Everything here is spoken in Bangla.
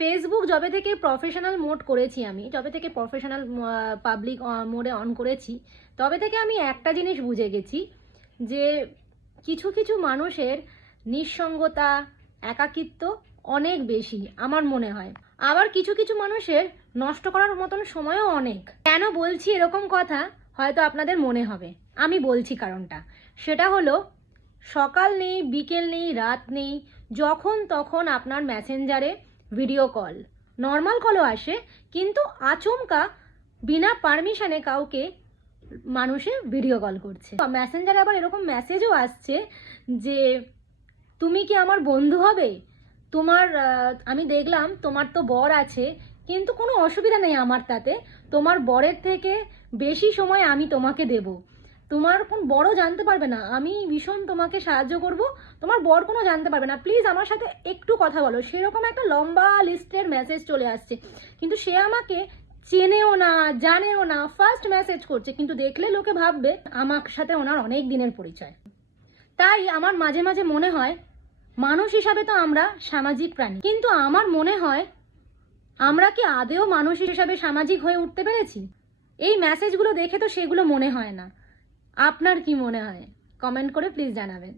ফেসবুক যবে থেকে প্রফেশনাল মোড করেছি, আমি যবে থেকে প্রফেশনাল পাবলিক মোডে অন করেছি, তবে থেকে আমি একটা জিনিস বুঝে গেছি যে কিছু কিছু মানুষের নিঃসঙ্গতা, একাকিত্ব অনেক বেশি আমার মনে হয়। আবার কিছু কিছু মানুষের নষ্ট করার মতন সময়ও অনেক। কেন বলছি এরকম কথা হয়তো আপনাদের মনে হবে, আমি বলছি কারণটা। সেটা হলো, সকাল নেই, বিকেল নেই, রাত নেই, যখন তখন আপনার মেসেঞ্জারে ভিডিও কল, নর্মাল কলও আসে, কিন্তু আচমকা বিনা পারমিশনে কাউকে মানুষে ভিডিও কল করছে। মেসেঞ্জারে আবার এরকম মেসেজও আসছে যে তুমি কি আমার বন্ধু হবে, তোমার আমি দেখলাম তোমার তো বর আছে, কিন্তু কোনো অসুবিধা নেই আমার তাতে, তোমার বরের থেকে বেশি সময় আমি তোমাকে দেব, তোমার কোন বড় জানতে পারবে না, আমি ভীষণ তোমাকে সাহায্য করব, তোমার বর কোনো জানতে পারবে না, প্লিজ আমার সাথে একটু কথা বলো। সেরকম একটা লম্বা লিস্টের মেসেজ চলে আসছে, কিন্তু সে আমাকে চেনেও না, জানেও না, ফার্স্ট মেসেজ করছে, কিন্তু দেখলে লোকে ভাববে আমার সাথে ওনার অনেক দিনের পরিচয়। তাই আমার মাঝে মাঝে মনে হয়, মানুষ হিসাবে তো আমরা সামাজিক প্রাণী, কিন্তু আমার মনে হয় আমরা কি আদেও মানুষ হিসাবে সামাজিক হয়ে উঠতে পেরেছি? এই মেসেজগুলো দেখে তো সেগুলো মনে হয় না। আপনার কি মনে হয়? কমেন্ট করে প্লিজ জানাবেন।